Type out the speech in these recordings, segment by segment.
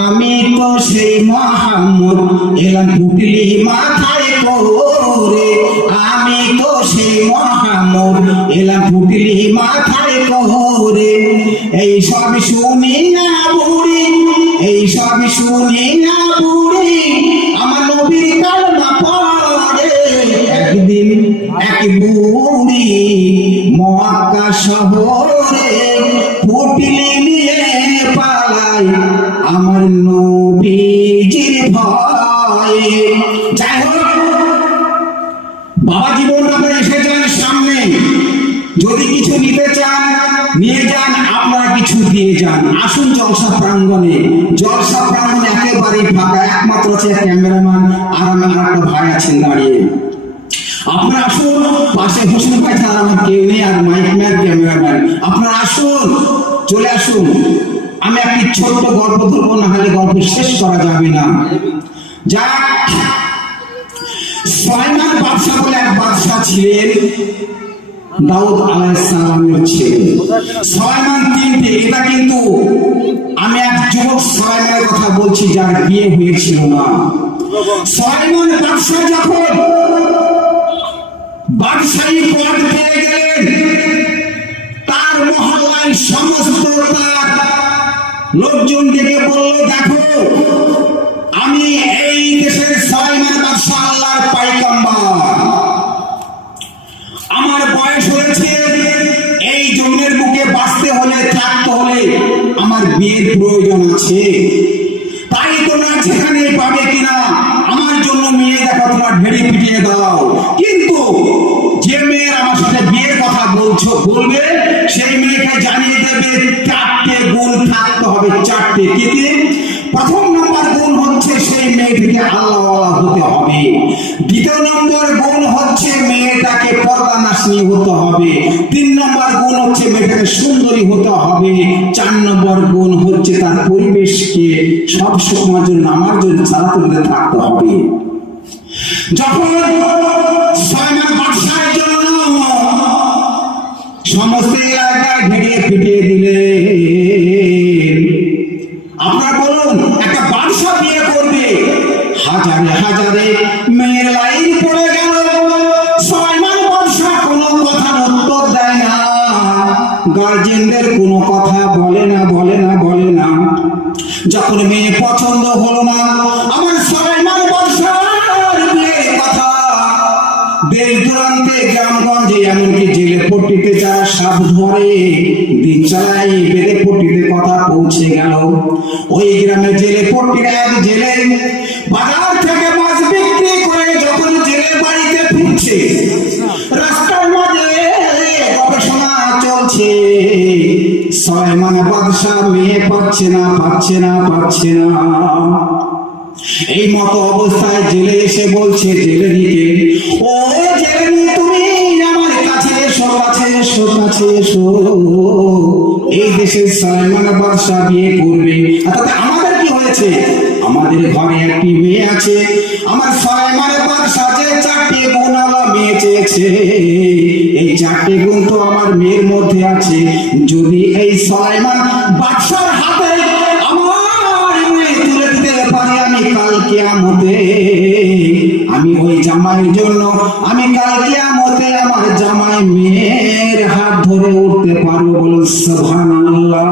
আমি তো সেই মোহাম্মদ এলাম পুটলি মাথায় করে, আমি তো সেই মোহাম্মদ এলাম পুটলি মাথায় করে। এই সব শুনি না বুড়ি, এই সব শুনি না বুড়ি, আমার নবীর কালমা পড়ে। একদিন এক বুড়ি মক্কা শহরে পুটলি নিয়ে পালাই আমার নবীজির ভয়ে। যাই হোক, বাবা জীবন আপনারা এসে যান সামনে, যদি কিছু নিতে চান নিয়ে যান, আপনারা কিছু দিয়ে যান। আসুন জলসা প্রাঙ্গণে, জলসা প্রাঙ্গণে একেবারে ফাঁকা, একমাত্র আছে ক্যামেরাম্যান আর আমার একটা ভাই আছেন দাঁড়িয়ে। আপনারা আসুন, পাশে হোসেন ভাই ছাড়া আমার কেউ নেই, আর মাইক ম্যান ক্যামেরাম্যান। আপনারা আসুন, চলে আসুন। আমি একটি ছোট্ট গল্প ধরবো, না হলে গল্প শেষ করা যাবে না। যাক, সুলাইমান বাদশা বলে এক বাদশা ছিলেন, দাউদ আলাইহিস সালামের ছেলে। সুলাইমান তিনটে, এটা কিন্তু আমি এক যুবক সুলাইমানের কথা বলছি যার বিয়ে হয়েছিল না। সুলাইমান বাদশা যখন বাদশাহী পদ পেয়ে গেলেন, তার মহল্লায় সমস্ত তার লোকজন ডেকে বলল, দেখো আমি এই দেশের সুলাইমান বাদশা, আল্লাহর পয়গম্বর, আমার বয়স হয়েছে, এই জমিনের বুকে বাঁচতে হলে, থাকতে হলে আমার বিয়ের প্রয়োজন আছে। তাই তোমরা যেখানে পাবে কিনা আমার জন্য মেয়ে দেখো, তোমরা ঢেড়ে পিটিয়ে দাও। কিন্তু যে মেয়ের আমার সাথে বিয়ের কথা বলছো বলবে, সেই মেয়েকে জানিয়ে দেবে চারটে গুণ থাকতে হবে। চারটে কি? প্রথম নম্বর গুণ হচ্ছে সেই মেয়েটিকে আল্লাহওয়ালা হতে হবে। দ্বিতীয় নম্বর গুণ হচ্ছে মেয়েটাকে পর্দানাশিনী হতে হবে। তিন নম্বর গুণ হচ্ছে মেয়েটাকে সুন্দরী হতে হবে। চার নম্বর গুণ হচ্ছে তার পরিবেশকে সব সময়ের জন্য আমার জন্য সারাতে থাকতে হবে। যখন সুলাইমান বাদশার জন্য সমস্ত এলাকায় ঘেরিয়ে পিটিয়ে দিলেন, আপনারা বলুন একটা বাদশা বিয়ে করবে, হাজারে হাজারে মেয়ের লাইন পড়ে গেল। সুলাইমান বাদশা কোনো কথার উত্তর দেয় না, গার্জেনদের কোনো কথা বলে না, বলে না, বলে না। যখন মেয়ে পছন্দ হলো না, আমার সুলাইমান বাদশার বিয়ের কথা দেশ দূরান্তে, গ্রামগঞ্জে, এমনকি জেলে পট্টিতে যারা সাপ ধরে দিন চালাই বেদে পট্টিতে কথা পৌঁছে গেল। ওই গ্রামে জেলে পট্টির এক জেলে বাজার থেকে মাছ বিক্রি করে যখন জেলে বাড়িতে ফিরছে, রাস্তার মাঝে গবেষণা চলছে, সুলাইমান বাদশা মেয়ে পাচ্ছে না, পাচ্ছে না, পাচ্ছে না। এই মতো অবস্থায় জেলে এসে বলছে জেলেনিকে, ও জেলেনি, তুমি আমার কাছে এসো, কাছে এসো, কাছে এসো। এই দেশের সুলাইমান বাদশা বিয়ে করবে, তাতে আমাদের কি হয়েছে? আমাদের ঘরে একটি মেয়ে আছে। আমার সুলাইমান বাদশা যে চারটি গুণওয়ালা মেয়ে চেয়েছে, এই চারটি গুণ তো আমার মেয়ের মধ্যে আছে। যদি এই সুলাইমান বাদশার হাতে আমার মেয়ে তুলে দিতে পারি, আমি কাল কিয়ামতে, আমি ওই জামাইয়ের জন্য আমি কাল কিয়ামতে আমার জামাই মেয়ের হাত ধরে উঠতে পারবো। বলুন সুবহানাল্লাহ।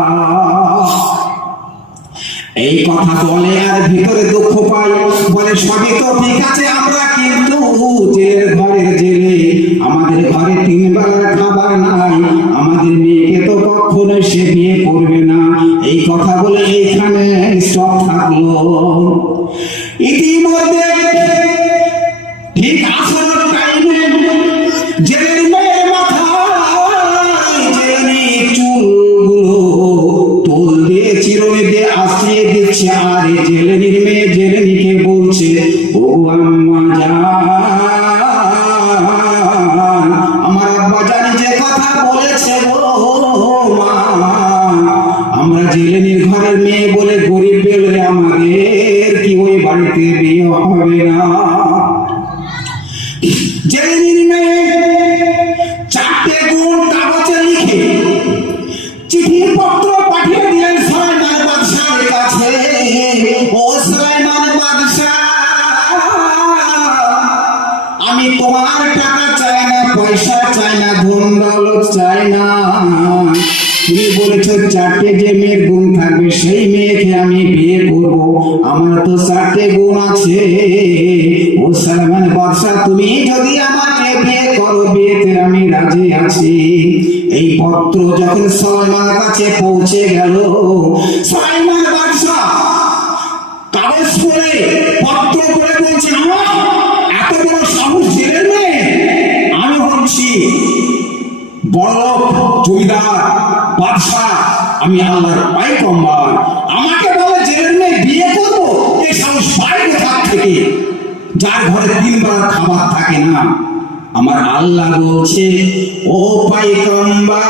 এই কথা বলে আর ভিতরে দুঃখ পাই, বলে সবই তো ঠিক আছে, আমরা কিন্তু জেলের ঘরের জেলে, আমাদের ঘরে তিন বেলার খাবার নাই, আমাদের মেয়েকে তো কখনোই সে বিয়ে করবে না। এই কথা বলে এইখানে স্টপ থাকলো। ইতিমধ্যে ঠিক আসল টাইমে জেলের মেয়ের মাথায় জেলেনি চুলগুলো তোল দিয়ে চিরুনি দিয়ে আসিয়ে দিচ্ছে, আর জেলেনির মেয়ে জেলেনিকে বলছে, ও আম্মা জান, আমার আব্বা জানি যে কথা বলেছে গো মা, আমরা জেলেনির ঘরের মেয়ে বলে গরিব বেলে আমাদের কি ওই বাড়িতে বিয়ে হবে না। জেলেনির মেয়ে চারটে গুণ কাগজে লিখে চিঠি পত্র পাঠিয়ে দিলেন সুলাইমান বাদশার কাছে। ও সুলাইমান বাদশা, আমি তোমার টাকা চাই না, পয়সা চাই না, ধন দৌলত চাই না। তুমি বলেছো 4টে যে মেয়ের গুণ থাকবে সেই মেয়েকে আমি বিয়ে করব, আমার তো 4টে গুণ আছে। ও সুলাইমান বাদশা, তুমি যদি আমাকে বিয়ে করো, বিয়েতে আমি রাজি আছি। এই পত্র যখন সুলাইমানের কাছে পৌঁছে গেল, সুলাইমান বাদশা কাগজ পড়ে পত্র পড়ে বলছে, এত বড় সাহস জেলের মেয়ে! আমি হচ্ছি বড়লোক জমিদার বাদশা, আমি আল্লাহর পয়গম্বর, আমাকে বলে জেলের মেয়ে বিয়ে করবো? এই সাহস পায় কোথা থেকে? যার ঘরে 3 বেলা খাবার থাকে না। আমার আল্লাহ বলছে, ও পয়গম্বর,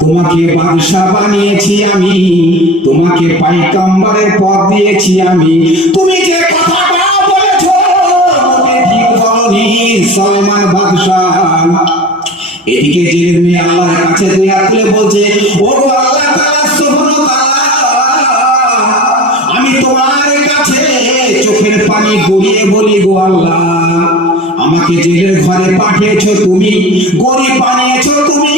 তোমাকে বাদশা বানিয়েছি আমি, তোমাকে পয়গম্বরের পদ দিয়েছি আমি। তুমি যে কথাটা বলেছো ওকে ঠিক বলনি সুলাইমান বাদশা। এদিকে জেলের মেয়ে আল্লাহর কাছে 2 হাত তুলে বলছে, ও আল্লাহ তাআলা সুবহানাহু ওয়া তাআলা, আমি তোমার কাছে চোখের পানি গড়িয়ে বলি, গো আল্লাহ, আমাকে জেলের ঘরে পাঠিয়েছো তুমি, গরিব বানিয়েছো তুমি,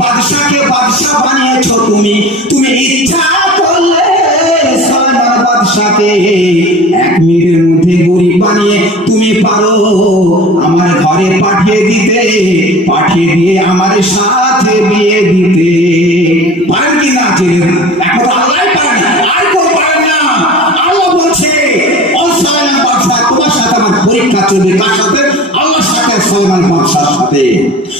বাদশাকে বাদশা বানিয়েছো তুমি। তুমি ইচ্ছা করলে সুলাইমান বাদশাকে 1 মিনিটের মধ্যে গরিব বানিয়ে তুমি পারো আমার ঘরে পাঠিয়ে দিতে, পাঠিয়ে দিয়ে আমার সাথে বিয়ে দিতে। পারেন কি না? এখন আল্লাহ পারেন, আর কেউ পারেন না। আল্লাহ বলছে, ও সুলাইমান বাদশা, তোমার সাথে আমার পরীক্ষা চলবে। কার সাথে? আল্লাহর সাথে, সুলাইমান বাদশার সাথে।